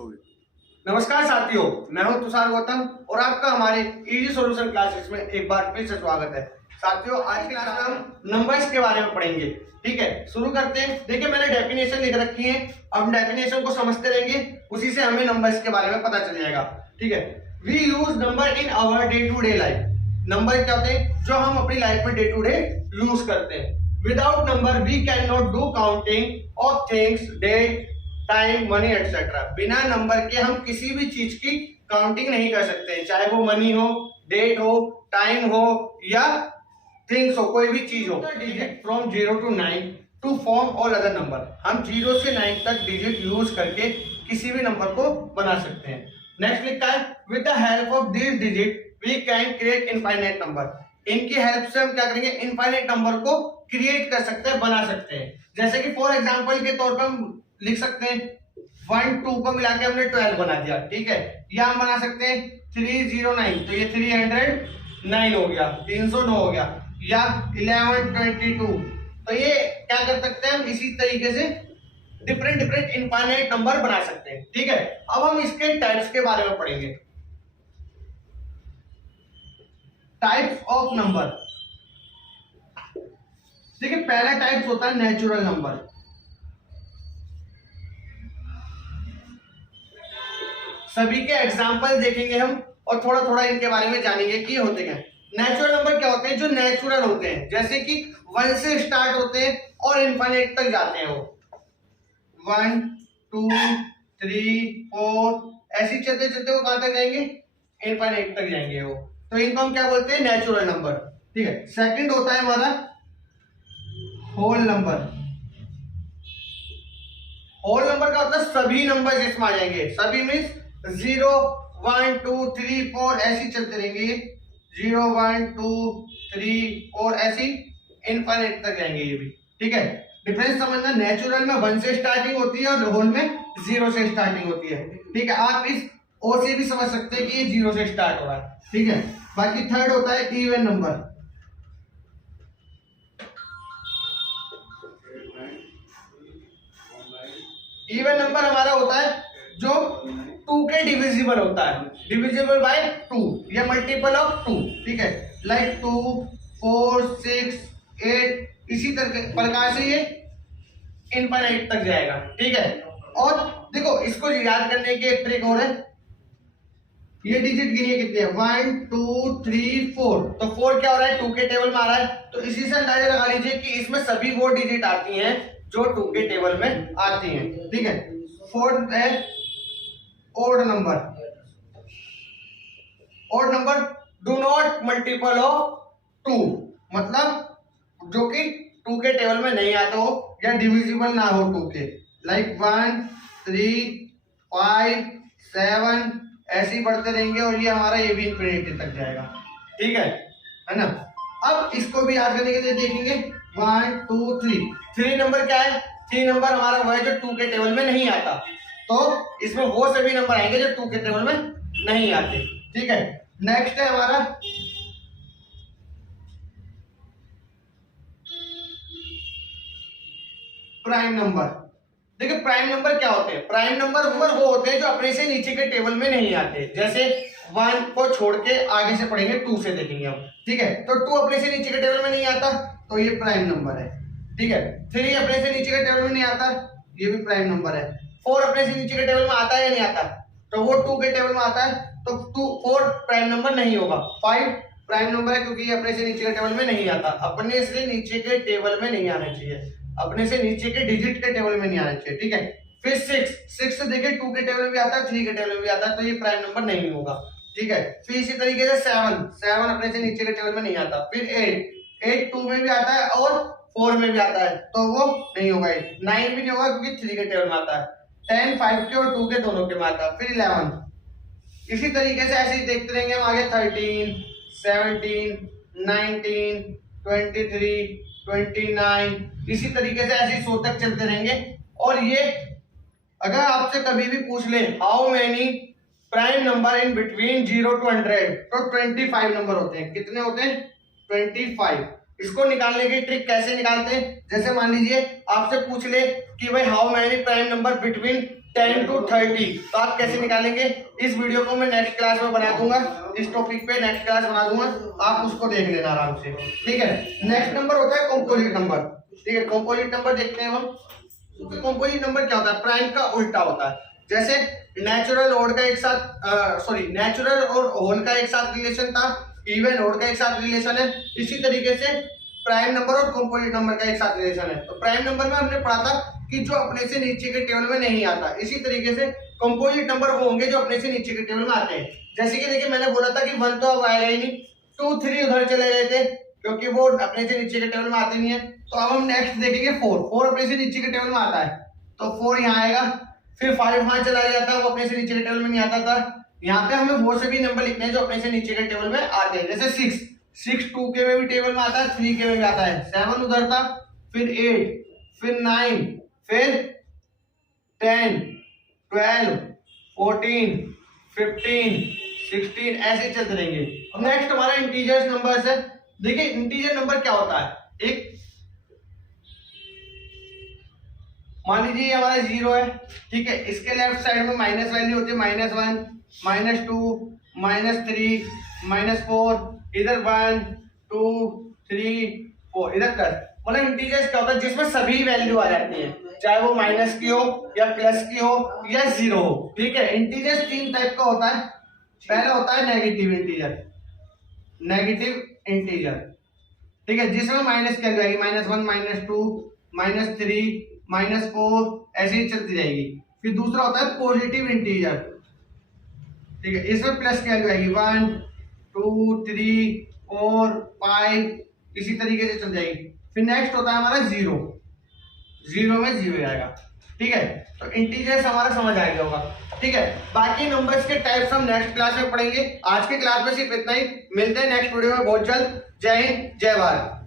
नमस्कार साथियों, मैं हूं तुषार गौतम और आपका हमारे इजी सॉल्यूशन क्लासेस में एक बार फिर से स्वागत है। साथियों, आज की क्लास में हम नंबर्स के बारे में पढ़ेंगे। ठीक है, शुरू करते हैं। देखिए, मैंने डेफिनेशन लिख रखी है, अब डेफिनेशन को समझते रहेंगे, उसी से हमें नंबर्स के बारे में पता चल जाएगा। ठीक है, we use number in our day to day life. Number क्या होते हैं जो हम अपनी लाइफ में डे टू डे यूज करते हैं। Without number we can not do counting of things, date, time, money etcetera. बिना नंबर के हम किसी भी चीज की काउंटिंग नहीं कर सकते, चाहे वो मनी हो, डेट हो, टाइम हो या थिंग्स हो, कोई भी चीज हो। Digit from 0 to 9 to form all other number. हम 0 से 9 तक डिजिट यूज करके किसी भी नंबर को बना सकते हैं। नेक्स्ट लिखा है, with the help of this digit we can create infinite number. इनकी हेल्प से हम क्या करेंगे, इनफाइनाइट नंबर को क्रिएट कर सकते हैं, बना सकते हैं। जैसे कि फॉर एग्जांपल के तौर पर हम लिख सकते हैं 1 2 को मिला के हमने 12 बना दिया। ठीक है, या हम बना सकते हैं 309, तो ये 309 हो गया, 309 हो गया, या 1122। तो ये क्या कर सकते हैं हम, इसी तरीके से डिफरेंट इनफाइनाइट नंबर बना सकते हैं। ठीक है, अब हम इसके टाइप्स के बारे में पढ़ेंगे। Types of number. देखिए, पहला टाइप्स होता है नेचुरल नंबर। सभी के एग्जाम्पल देखेंगे हम और थोड़ा थोड़ा इनके बारे में जानेंगे कि होते क्या। नेचुरल नंबर क्या होते हैं, जो नेचुरल होते हैं, जैसे कि 1 से स्टार्ट होते हैं और इनफाइनाइट तक जाते हैं। वो 1 2 3 4 ऐसे चलते चलते वो कहां तक जाएंगे, इनफाइनाइट तक जाएंगे वो। तो इनको हम क्या बोलते हैं, नेचुरल नंबर। ठीक है, सेकंड होता है हमारा होल नंबर। होल नंबर का मतलब सभी नंबर इसमें आ जाएंगे। सभी मीन्स 0 1 2 3 4 ऐसे चलते रहेंगे, 0 1 2 3 4 ऐसी इनफाइनाइट तक जाएंगे ये भी। ठीक है, डिफरेंस समझना, नेचुरल में 1 से स्टार्टिंग होती है और होल में 0 से स्टार्टिंग होती है। ठीक है, आप इस ओ से भी समझ सकते हैं कि ये 0 से स्टार्ट हो रहा है। ठीक है, बाकी थर्ड होता है इवन नंबर। इवन नंबर हमारा होता है जो 2 के डिविजिबल होता है, डिविजिबल बाय 2 या मल्टीपल ऑफ 2। ठीक है, लाइक 2 4 6 8 इसी प्रकार से ये इनफाइनाइट तक जाएगा। ठीक है, और देखो इसको याद करने की एक ट्रिक और है, ये डिजिट गिनिए कितने हैं, 1 2 3 4। तो 4 क्या हो रहा है, 2 के टेबल में आ रहा है, तो इसी से अंदाजा लगा लीजिए कि इसमें सभी वो डिजिट आती हैं जो 2 के टेबल में आती हैं। ठीक है, फोर्थ है odd number. Odd number do not multiple of 2, मतलब जो कि 2 के टेबल में नहीं आता हो या डिविजिबल ना हो 2 के, लाइक 1 3 5 7 ऐसे ही बढ़ते रहेंगे और ये हमारा ये भी इंफिनिटी तक जाएगा। ठीक है ना। अब इसको भी याद करने के लिए देखेंगे 1 2 3। 3 नंबर क्या है, 3 नंबर हमारा वो है जो 2 के टेबल में नहीं आता, तो इसमें वो सभी नंबर आएंगे जो 2 के टेबल में नहीं आते। ठीक है, नेक्स्ट है हमारा प्राइम नंबर। देखिए, प्राइम नंबर क्या होते हैं, प्राइम नंबर वो होते हैं जो अपने से नीचे के टेबल में नहीं आते। जैसे 1 को छोड़ के आगे से पढ़ेंगे 2 से देखेंगे हम। ठीक है, तो 2 अपने से नीचे के टेबल में नहीं आता, तो ये प्राइम नंबर है। ठीक है, 3 अपने से नीचे के टेबल में नहीं आता, ये भी प्राइम नंबर है। 4 अपने से नीचे के टेबल में आता है या नहीं आता, तो वो 2 के टेबल में आता है, तो 4 प्राइम नंबर नहीं होगा। 5 प्राइम नंबर है क्योंकि ये अपने से नीचे के टेबल में नहीं आता, अपने से नीचे के टेबल में नहीं आना चाहिए, अपने से नीचे के डिजिट के टेबल में नहीं आना चाहिए। ठीक है, फिर 6 देखिए 2 के टेबल में भी आता है, 3 के टेबल में भी आता है, तो ये प्राइम नंबर नहीं होगा। ठीक है, फिर इसी तरीके से 7 अपने से नीचे के टेबल में नहीं आता। फिर 8 2 में भी आता है और 4 में भी आता है, तो वो नहीं होगा। 9 भी नहीं होगा क्योंकि 3 के टेबल में आता है। 10 5 के और 2 के दोनों के में आता है। फिर 11, इसी तरीके से ऐसे ही देखते रहेंगे हम आगे। 13 17 19 23 29 इसी तरीके से ऐसे 100 तक चलते रहेंगे। और ये अगर आपसे कभी भी पूछ ले how many prime number in between 0 to 100, तो 25 नंबर होते हैं। कितने होते हैं, 25। इसको निकालने की ट्रिक कैसे निकालते हैं, जैसे मान लीजिए आपसे पूछ ले कि भाई how many prime number between 10 to 30, तो आप कैसे निकालेंगे? इस वीडियो को मैं नेक्स्ट क्लास में बना दूंगा, इस टॉपिक पे नेक्स्ट क्लास बना दूंगा, आप उसको देख लेना आराम से, ठीक है। नेक्स्ट नंबर होता है कंपोजिट नंबर, ठीक है। कंपोजिट नंबर देखते हैं हम। कंपोजिट नंबर क्या होता है? प्राइम का उल्टा होता है। जैसे नेचुरल ओड का एक साथ नेचुरल और होल का एक साथ रिलेशन था, इवन ओड का एक साथ रिलेशन है, इसी तरीके से प्राइम नंबर और कंपोजिट नंबर का एक साथ रिलेशन है। तो प्राइम नंबर में हमने पढ़ा था कि जो अपने से नीचे के टेबल में नहीं आता, इसी तरीके से कंपोजिट नंबर वो होंगे जो अपने से नीचे के टेबल में आते हैं। जैसे कि देखिए मैंने बोला था कि 1 तो अब आएगा ही नहीं, 2 3 उधर चले गए थे क्योंकि वो अपने से नीचे के टेबल में आते नहीं है। तो अब हम नेक्स्ट देखेंगे 4 अपने से नीचे के टेबल में आता है, तो 4 यहाँ आएगा। फिर 5 वहां चला गया था, वो अपने से नीचे के टेबल में नहीं आता था। यहाँ पे हमें वो सभी नंबर लिखने हैं जो अपने से नीचे के टेबल में आते हैं। जैसे 6 2 के में भी टेबल में आता है, 3 के में भी आता है, 7 उधर था, फिर 8, फिर 9, फिर 10 12 14 15 16, ऐसे चलते रहेंगे। अब नेक्स्ट हमारा इंटीजर्स नंबर्स है। देखिए इंटीजर नंबर क्या होता है? एक मान लीजिए हमारा 0 है, ठीक है, इसके लेफ्ट साइड में माइनस वैल्यू होती है, -1 -2 -3 -4, इधर 1 2 3 4, इधर प्लस। मतलब इंटीजर्स क्या होता है? जिसमें सभी वैल्यू आ जाती है, चाहे वो माइनस की हो या प्लस की हो या 0 हो, ठीक है। इंटीजर्स 3 टाइप का होता है। पहला होता है नेगेटिव इंटीजर, ठीक है, जिसमें माइनस की वैल्यू आएगी, -1 -2 -3 -4, ऐसे ही चलती जाएगी। फिर दूसरा होता है पॉजिटिव इंटीजर, ठीक है, इसमें प्लस की वैल्यू आएगी, 1 2 3 4 5, इसी तरीके से चल जाएगी। फिर नेक्स्ट होता है हमारा 0 में 0 आएगा, ठीक है। तो इंटीजर्स हमारा समझ आ गया होगा, ठीक है। बाकी नंबर्स के टाइप्स हम नेक्स्ट क्लास में पढ़ेंगे। आज के क्लास में सिर्फ इतना ही, मिलते हैं नेक्स्ट वीडियो में बहुत जल्द। जय हिंद, जय भारत।